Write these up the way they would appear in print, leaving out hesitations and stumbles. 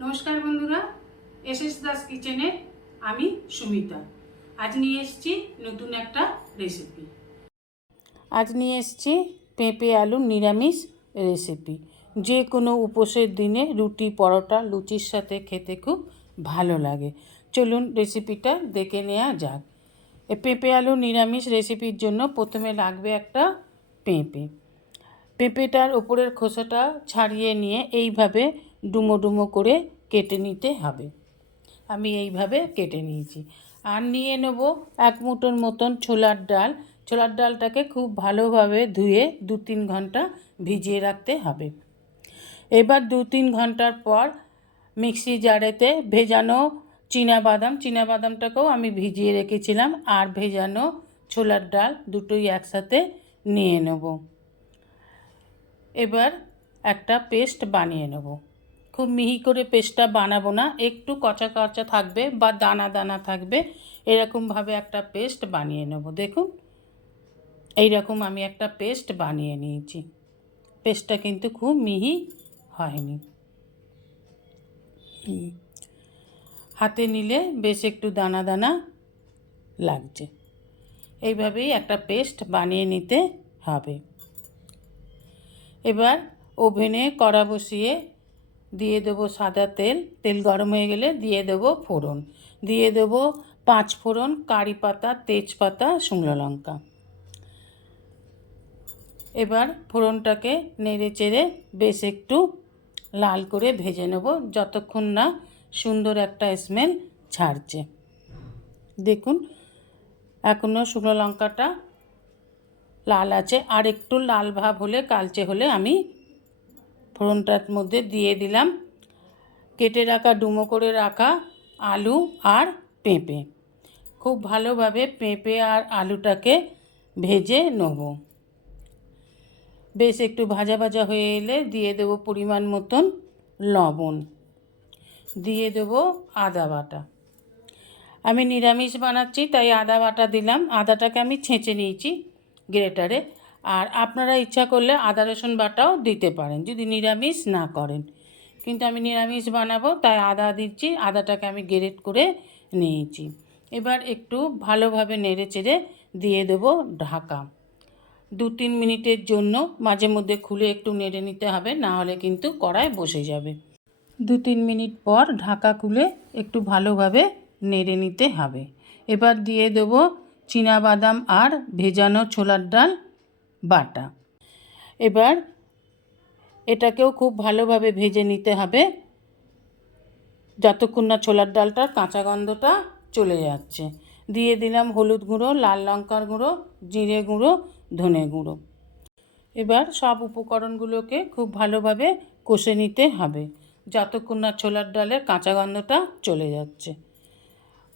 নমস্কার বন্ধুরা, এসএস দাস কিচেনে আমি সুমিতা। আজ নিয়ে এসেছি নতুন একটা রেসিপি। আজ নিয়ে এসেছি পেঁপে আলুর নিরামিষ রেসিপি। যে কোনো উপোসের দিনে রুটি, পরোটা, লুচির সাথে খেতে খুব ভালো লাগে। চলুন রেসিপিটা দেখে নেওয়া যাক। এই পেঁপে আলুর নিরামিষ রেসিপির জন্য প্রথমে লাগবে একটা পেঁপে। পেঁপেটার ওপরের খোসাটা ছাড়িয়ে নিয়ে এইভাবে ডুমো ডুমো করে কেটে নিতে হবে। আমি এইভাবে কেটে নিয়েছি। আর নিয়ে নেব 1 মুঠোর মতন ছোলার ডাল। ছোলার ডালটাকে খুব ভালোভাবে ধুয়ে 2-3 ঘন্টা ভিজিয়ে রাখতে হবে। এবার 2-3 ঘন্টার পর মিক্সি জারেতে ভেজানো চীনাবাদামটাকেও আমি ভিজিয়ে রেখেছিলাম, আর ভেজানো ছোলার ডাল দুটোই একসাথে নিয়ে নেব। এবার একটা পেস্ট বানিয়ে নেব। খুব মিহি করে পেস্টটা বানাবো না, একটু কচা কচা থাকবে বা দানা দানা থাকবে, এরকমভাবে একটা পেস্ট বানিয়ে নেব। দেখুন, এইরকম আমি একটা পেস্ট বানিয়ে নিয়েছি। পেস্টটা কিন্তু খুব মিহি হয়নি। হাতে নিলে বেশ একটু দানা দানা লাগছে। এইভাবেই একটা পেস্ট বানিয়ে নিতে হবে। এবার ওভেনে কড়া বসিয়ে দিয়ে দেবো সাদা তেল। তেল গরম হয়ে গেলে দিয়ে দেবো ফোড়ন। দিয়ে দেবো 5 ফোড়ন, কারি পাতা, তেজপাতা, শুকনো লঙ্কা। এবার ফোড়নটাকে নেড়ে চেড়ে বেশ একটু লাল করে ভেজে নেব, যতক্ষণ না সুন্দর একটা স্মেল ছাড়ছে। দেখুন, এখনও শুকনো লঙ্কাটা লাল আছে, আর একটু লাল ভাব হলে, কালচে হলে আমি ফোড়নটার মধ্যে দিয়ে দিলাম কেটে রাখা, ডুমো করে রাখা আলু আর পেঁপে। খুব ভালোভাবে পেঁপে আর আলুটাকে ভেজে নেব। বেশ একটু ভাজা ভাজা হয়ে এলে দিয়ে দেবো পরিমাণ মতন লবণ, দিয়ে দেবো আদা বাটা। আমি নিরামিষ বানাচ্ছি তাই আদা বাটা দিলাম। আদাটাকে আমি ছেঁচে নিয়েছি গ্রেটারে। আর আপনারা ইচ্ছা করলে আদা রসুন বাটাও দিতে পারেন যদি নিরামিষ না করেন, কিন্তু আমি নিরামিষ বানাবো তাই আদা দিচ্ছি। আদাটাকে আমি গ্রেট করে নিয়েছি। এবার একটু ভালোভাবে নেড়ে চেড়ে দিয়ে দেবো ঢাকা। 2-3 মিনিটের জন্য মাঝে মধ্যে খুলে একটু নেড়ে নিতে হবে, না হলে কিন্তু কড়ায় বসে যাবে। 2-3 মিনিট পর ঢাকা খুলে একটু ভালোভাবে নেড়ে নিতে হবে। এবার দিয়ে দেবো চীনাবাদাম আর ভেজানো ছোলার ডাল বাটা। এবার এটাকেও খুব ভালোভাবে ভেজে নিতে হবে, যতক্ষণ না ছোলার ডালটার কাঁচা গন্ধটা চলে যাচ্ছে। দিয়ে দিলাম হলুদ গুঁড়ো, লাল লঙ্কার গুঁড়ো, জিরে গুঁড়ো, ধনে গুঁড়ো। এবার সব উপকরণগুলোকে খুব ভালোভাবে কষে নিতে হবে, যতক্ষণ না ছোলার ডালের কাঁচা গন্ধটা চলে যাচ্ছে।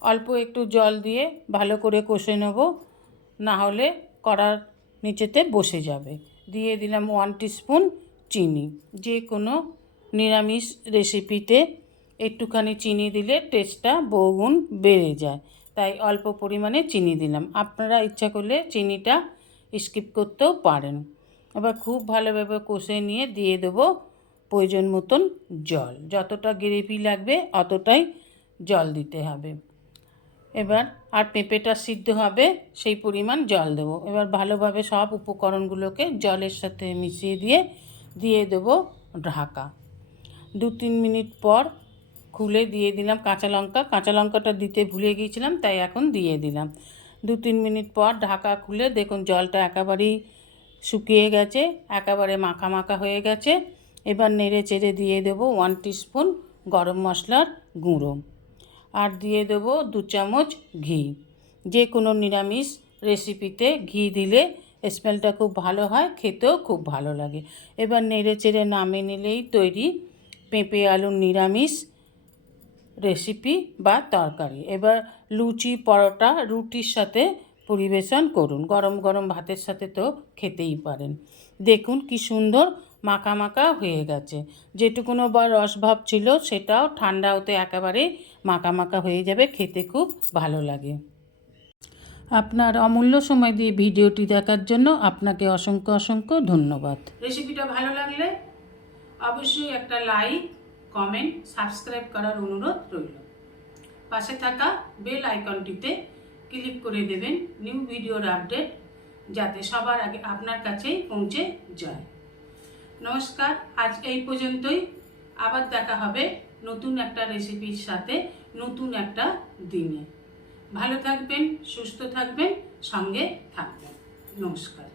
অল্প একটু জল দিয়ে ভালো করে কষে নেব, না হলে কড়ার নিচেতে বসে যাবে। দিয়ে দিলাম 1 টিস্পুন চিনি। যে কোনো নিরামিষ রেসিপিতে একটুখানি চিনি দিলে টেস্টটা বহুগুণ বেড়ে যায়, তাই অল্প পরিমাণে চিনি দিলাম। আপনারা ইচ্ছা করলে চিনিটা স্কিপ করতেও পারেন। এবার খুব ভালোভাবে কষে নিয়ে দিয়ে দেবো প্রয়োজন মতন জল। যতটা গ্রেভি লাগবে অতটাই জল দিতে হবে। এবার আর পেঁপেটা সিদ্ধ হবে সেই পরিমাণ জল দেবো। এবার ভালোভাবে সব উপকরণগুলোকে জলের সাথে মিশিয়ে দিয়ে দেবো ঢাকা। 2-3 মিনিট পর খুলে দিয়ে দিলাম কাঁচা লঙ্কাটা দিতে ভুলে গিয়েছিলাম, তাই এখন দিয়ে দিলাম। 2-3 মিনিট পর ঢাকা খুলে দেখুন জলটা একেবারেই শুকিয়ে গেছে, একেবারে মাখা মাখা হয়ে গেছে। এবার নেড়ে চেড়ে দিয়ে দেবো 1 টিস্পুন গরম মশলার গুঁড়ো, আর দিয়ে দেবো 2 চামচ ঘি। যে কোনো নিরামিষ রেসিপিতে ঘি দিলে স্মেলটা খুব ভালো হয়, খেতেও খুব ভালো লাগে। এবার নেড়ে চেড়ে নামিয়ে নিলেই তৈরি পেঁপে আলুর নিরামিষ রেসিপি বা তরকারি। এবার লুচি, পরোটা, রুটির সাথে পরিবেশন করুন। গরম গরম ভাতের সাথে তো খেতেই পারেন। দেখুন কি সুন্দর মাখা মাখা হয়ে গেছে। যেটুকুনো বা রসভাব ছিল সেটাও ঠান্ডা হতে একেবারে মাখা মাখা হয়ে যাবে, খেতে খুব ভালো লাগে। আপনার অমূল্য সময় দিয়ে ভিডিওটি দেখার জন্য আপনাকে অসংখ্য অসংখ্য ধন্যবাদ। রেসিপিটা ভালো লাগলে অবশ্যই একটা লাইক, কমেন্ট, সাবস্ক্রাইব করার অনুরোধ রইল। পাশে থাকা বেল আইকনটিতে ক্লিক করে দেবেন নিউ ভিডিওর আপডেট যাতে সবার আগে আপনার কাছেই পৌঁছে যায়। নমস্কার, আজ এই পর্যন্তই। আবার দেখা হবে নতুন একটা রেসিপির সাথে নতুন একটা দিনে। ভালো থাকবেন, সুস্থ থাকবেন, সঙ্গে থাকবেন। নমস্কার।